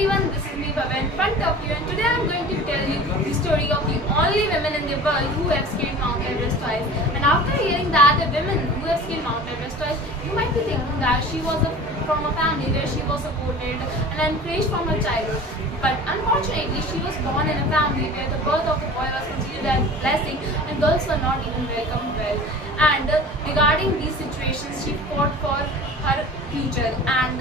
everyone, this is me Baba in front of you, and today I'm going to tell you the story of the only women in the world who have scaled Mount Everest twice. And after hearing that the women who have scaled Mount Everest twice, you might be thinking that she was from a family where she was supported and encouraged from her childhood. But unfortunately, she was born in a family where the birth of a boy was considered as a blessing and girls were not even welcomed well. And regarding these situations, she fought for her future. And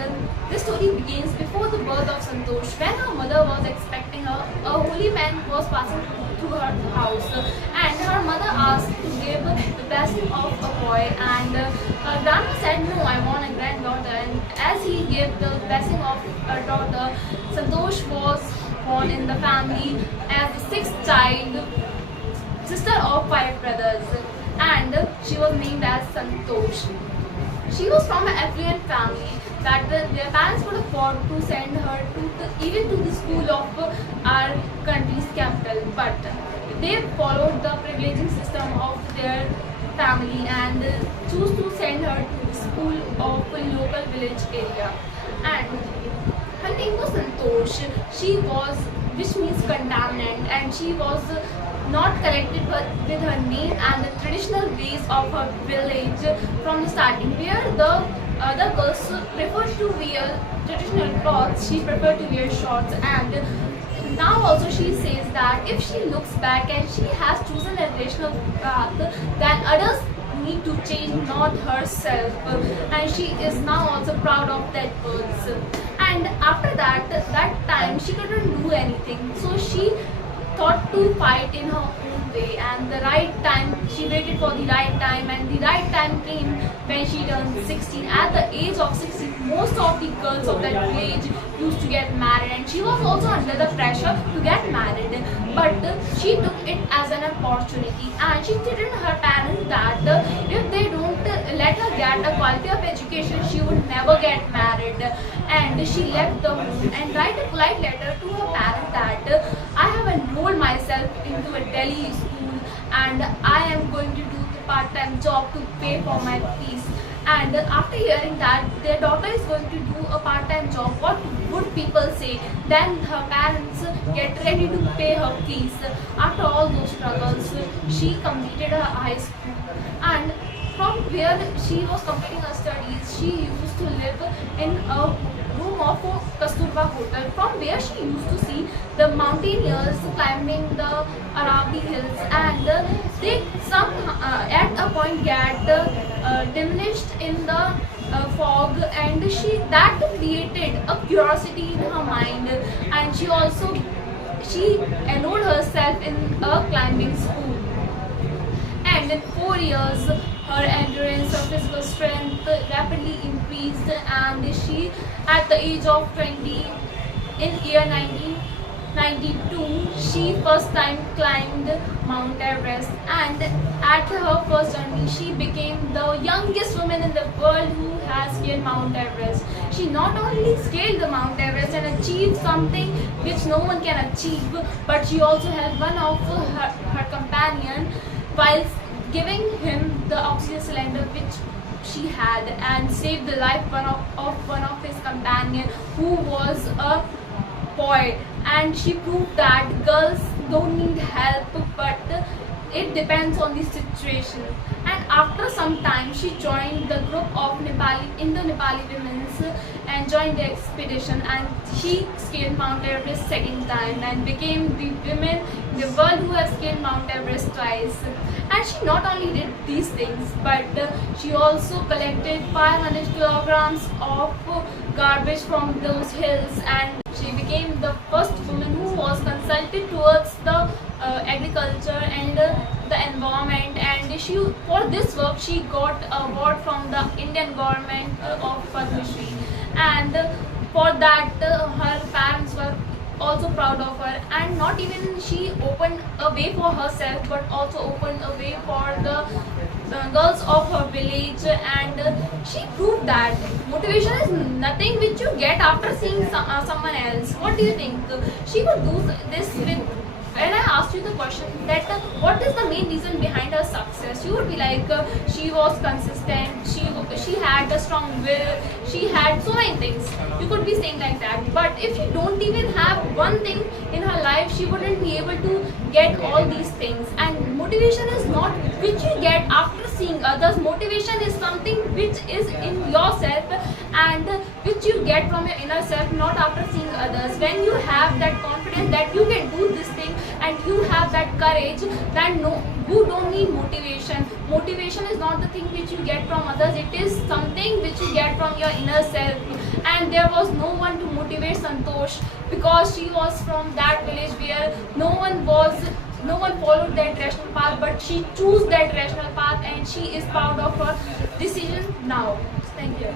this story begins before the birth of Santosh. When her mother was expecting her, a holy man was passing through her house, and her mother asked to give the blessing of a boy, and her grandma said, "No, I want a granddaughter." And as he gave the blessing of her daughter, Santosh was born in the family as the sixth child, sister of 5 brothers, and she was named as Santosh. She was from an affluent family that their parents could afford to send her even to the school of our country's capital, but they followed the privileging system of their family and chose to send her to the school of a local village area. And her name was Santosh. She was, which means contaminant, and she was not connected with her name and the traditional ways of her village from the starting, where the other girls preferred to wear traditional clothes. She preferred to wear shorts, and now also she says that if she looks back and she has chosen a traditional path, then others need to change, not herself, and she is now also proud of that words. And after that time she couldn't do anything, so she thought to fight in her own way, and the right time, she waited for the right time, and the right time came when she turned 16. At the age of 16, most of the girls of that village used to get married, and she was also under the pressure to get married, but she took it as an opportunity, and she threatened her parents that if they don't let her get a quality of education, she would never get married. And she left the home and write a polite letter to her parents that I have enrolled myself into a Delhi school, and I am going to do the part-time job to pay for my fees. And after hearing that their daughter is going to do a part-time job, what would people say? Then her parents get ready to pay her fees. After all those struggles, she completed her high school, and from where she was completing her studies, she used to live in a room of a Kasturba hotel, from where she used to see the mountaineers climbing the Aravalli hills, and they at a point get diminished in the fog, and that created a curiosity in her mind, and she enrolled herself in a climbing school. And in 4 years, her endurance, her physical strength rapidly increased, and she, at the age of 20, in year 1992, she first time climbed Mount Everest, and at her first journey, she became the youngest woman in the world who has scaled Mount Everest. She not only scaled the Mount Everest and achieved something which no one can achieve, but she also helped one of her companion while giving him the oxygen cylinder which she had, and saved the life of one of his companion who was a boy. And she proved that girls don't need help, but it depends on the situation. And after some time, she joined the group of Indo-Nepali women and joined the expedition, and she scaled Mount Everest second time and became the woman in the world who has scaled Mount Everest twice. And she not only did these things, but she also collected 500 kilograms of garbage from those hills, and she became the first woman who was consulted towards the agriculture and the environment. And for this work she got an award from the Indian government of Padma Shri, and for that her parents were also proud of her. And not even she opened a way for herself, but also opened a way for the girls of her village, and she proved that motivation is nothing which you get after seeing someone else. What do you think? She could do this with, when I asked asked you the question that what is the main reason behind her success, you would be like, she was consistent, she had a strong will, she had so many things. You could be saying like that. But if you don't even have one thing in her life, she wouldn't be able to get all these things. And motivation is not which you get after seeing others. Motivation is something which is in yourself and which you get from your inner self, not after seeing others. When you have that confidence that you can do this thing and you have that courage, then no, you don't need motivation. Motivation is not the thing which you get from others, it is something which you get from your inner self. And there was no one to motivate Santosh, because she was from that village where no one followed that rational path, but she chose that rational path and she is proud of her decision now. Thank you.